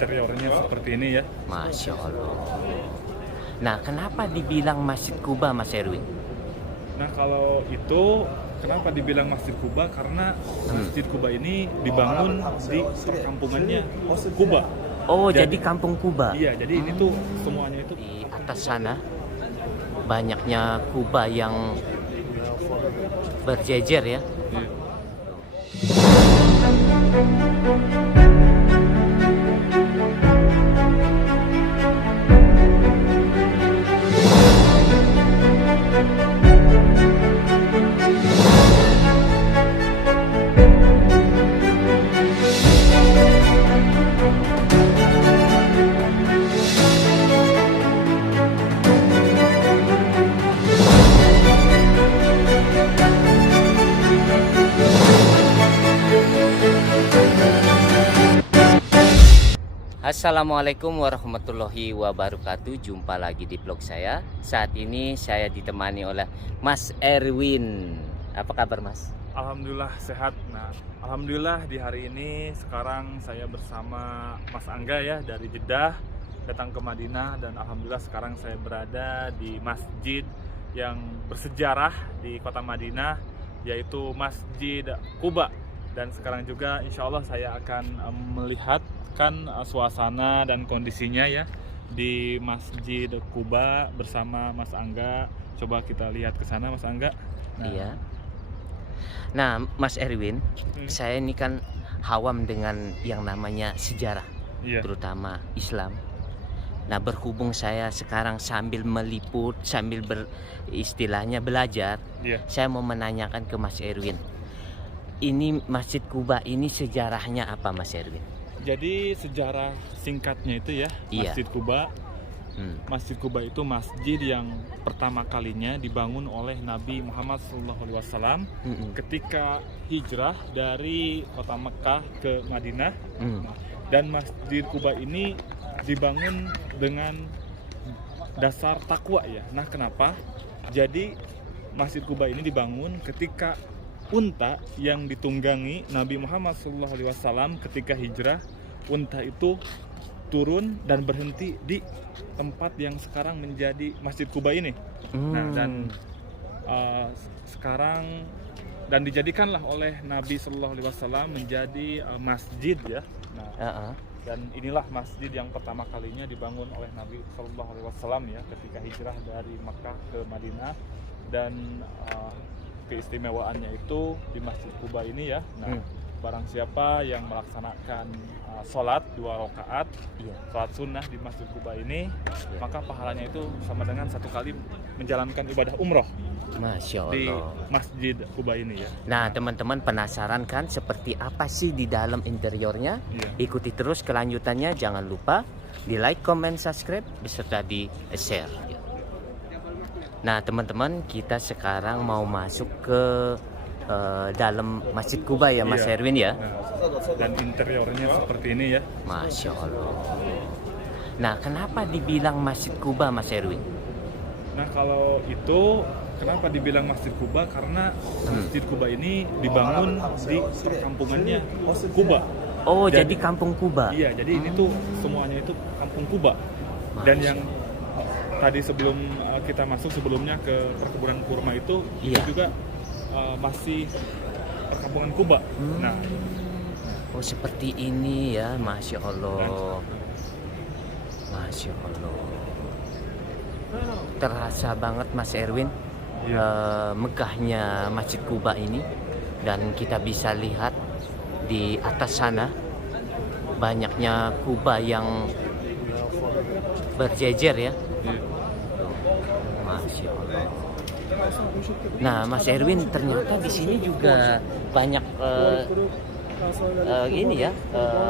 interiornya seperti ini ya. Masya Allah. Nah, kenapa dibilang Masjid Kuba, Mas Erwin? Nah, kalau itu kenapa dibilang Masjid Kuba? Karena Masjid Kuba ini dibangun di perkampungannya Kuba. Oh, jadi kampung Kuba. Iya, jadi ini tuh semuanya itu Di atas sana banyaknya Kuba yang berjejer ya. iya. Assalamualaikum warahmatullahi wabarakatuh. Jumpa lagi di vlog saya. Saat ini saya ditemani oleh Mas Erwin. Apa kabar, Mas? Alhamdulillah sehat. Nah, alhamdulillah di hari ini sekarang saya bersama Mas Angga ya dari Jeddah datang ke Madinah, dan alhamdulillah sekarang saya berada di masjid yang bersejarah di kota Madinah, yaitu Masjid Kuba. Dan sekarang juga insya Allah saya akan melihatkan suasana dan kondisinya ya di Masjid Kuba bersama Mas Angga. Coba kita lihat ke sana, Mas Angga. Iya. Nah, Mas Erwin, saya ini kan hawam dengan yang namanya sejarah, Iya. terutama Islam. Nah, berhubung saya sekarang sambil meliput, sambil istilahnya belajar, Iya. saya mau menanyakan ke Mas Erwin. Ini Masjid Kuba ini sejarahnya apa, Mas Erwin? Jadi sejarah singkatnya itu ya, Iya. Masjid Kuba. Masjid Kuba itu masjid yang pertama kalinya dibangun oleh Nabi Muhammad SAW ketika hijrah dari kota Mekah ke Madinah. Dan Masjid Kuba ini dibangun dengan dasar takwa ya. Nah, kenapa? Jadi Masjid Kuba ini dibangun ketika unta yang ditunggangi Nabi Muhammad SAW ketika hijrah, unta itu turun dan berhenti di tempat yang sekarang menjadi Masjid Kuba ini. Nah, dan sekarang dan dijadikanlah oleh Nabi SAW menjadi masjid ya. Nah, dan inilah masjid yang pertama kalinya dibangun oleh Nabi SAW ya ketika hijrah dari Makkah ke Madinah. Dan keistimewaannya itu di Masjid Kuba ini ya. Nah, barang siapa yang melaksanakan sholat 2 rakaat, sholat sunnah di Masjid Kuba ini, maka pahalanya itu sama dengan 1 kali menjalankan ibadah umroh. Masya Allah. Di Masjid Kuba ini ya. Nah, teman-teman penasaran kan seperti apa sih di dalam interiornya? Iya. Ikuti terus kelanjutannya. Jangan lupa di like, comment, subscribe, beserta di share. Nah, teman-teman, kita sekarang mau masuk ke dalam Masjid Kuba ya, Mas Iya. Erwin ya. Nah, dan interiornya seperti ini ya. Masya Allah. Nah, kenapa dibilang Masjid Kuba, Mas Erwin? Nah, kalau itu kenapa dibilang Masjid Kuba? Karena Masjid Kuba ini dibangun di perkampungannya Kuba. Oh, jadi kampung Kuba. Iya, jadi ini tuh semuanya itu kampung Kuba. Dan yang tadi sebelum kita masuk sebelumnya ke perkebunan kurma itu juga masih perkampungan Kuba. Nah, oh seperti ini ya, Masya Allah. Masya Allah. Terasa banget, Mas Erwin, megahnya Masjid Kuba ini. Dan kita bisa lihat di atas sana banyaknya Kuba yang berjejer ya. Masya Allah. Nah, Mas Erwin, ternyata di sini juga banyak ini ya,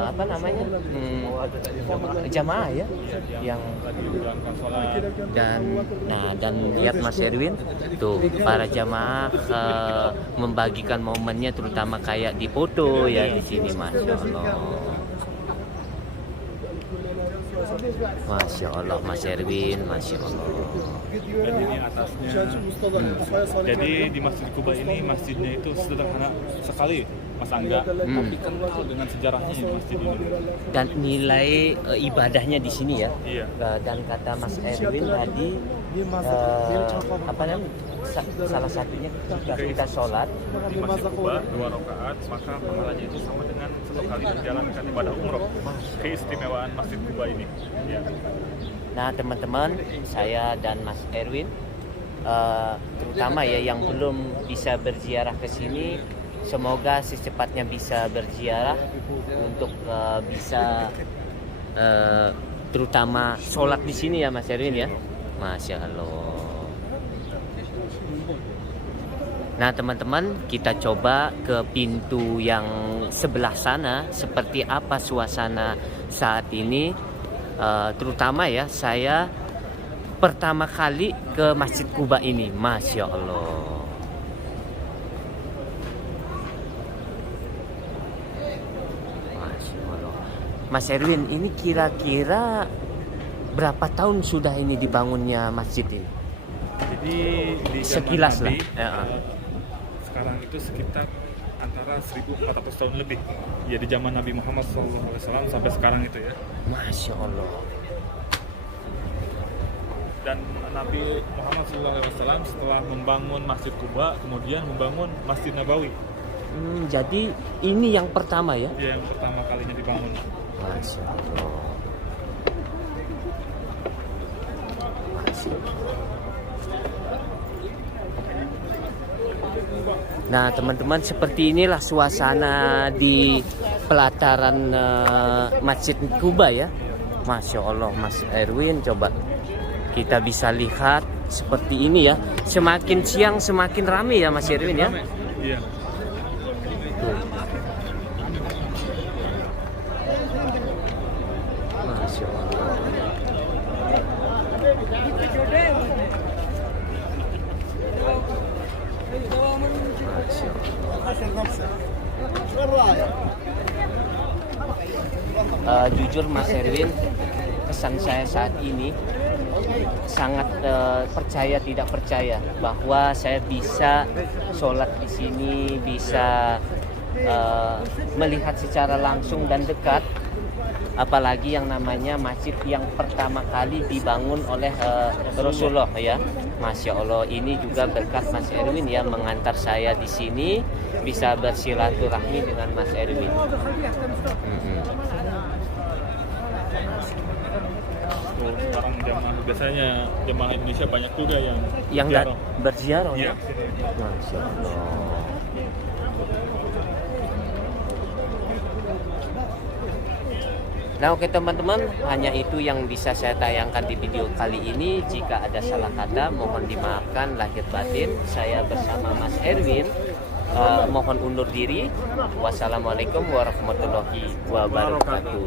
apa namanya, jamaah ya, yang dan lihat Mas Erwin tuh, para jamaah membagikan momennya, terutama kayak di foto ya di sini. Masya Allah. Masya Allah, Mas Erwin, Masya Allah. Dan ini atasnya. Jadi di Masjid Kuba ini masjidnya itu sederhana sekali. Mas Angga, tapi kental dengan sejarahnya ini masjid ini. Dan nilai ibadahnya di sini ya. Iya. Dan kata Mas Erwin tadi apa namanya, salah satunya jika kita sholat Di Masjid Kuba 2 rakaat, maka pahalanya itu sama dengan 1 kali menjalankan ibadah umroh. Keistimewaan Masjid Kuba ini. Ya. Nah teman-teman, saya dan Mas Erwin terutama ya yang belum bisa berziarah ke sini, semoga secepatnya bisa berziarah untuk bisa terutama sholat di sini ya Mas Erwin ya. Masya Allah. Nah teman-teman, kita coba ke pintu yang sebelah sana seperti apa suasana saat ini. Terutama ya, saya pertama kali ke Masjid Kuba ini. Masya Allah. Masya Allah. Mas Erwin, ini kira-kira berapa tahun sudah ini dibangunnya masjid ini? Jadi di zaman Sekilas Nabi, lah. sekarang itu sekitar antara 1400 tahun lebih. Ya di zaman Nabi Muhammad SAW sampai sekarang itu ya. Masya Allah. Dan Nabi Muhammad SAW setelah membangun Masjid Kuba, kemudian membangun Masjid Nabawi. Jadi ini yang pertama ya? Ya, yang pertama kalinya dibangun. Masya Allah. Masya Allah. Nah teman-teman, seperti inilah suasana di pelataran Masjid Kuba ya. Masya Allah Mas Erwin, coba kita bisa lihat seperti ini ya. Semakin siang semakin ramai ya Mas Erwin ya. Iya. Tuh. Masya Allah. Jujur Mas Erwin, kesan saya saat ini sangat percaya tidak percaya bahwa saya bisa sholat di sini, bisa melihat secara langsung dan dekat, apalagi yang namanya masjid yang pertama kali dibangun oleh Rasulullah ya. Masya Allah, ini juga berkat Mas Erwin ya, mengantar saya di sini bisa bersilaturahmi dengan Mas Erwin. Sekarang biasanya jemaah Indonesia banyak juga yang berziarah ya. ya. Masya Allah. Nah oke teman-teman, hanya itu yang bisa saya tayangkan di video kali ini. Jika ada salah kata mohon dimaafkan lahir batin. Saya bersama Mas Erwin mohon undur diri. Wassalamualaikum warahmatullahi wabarakatuh.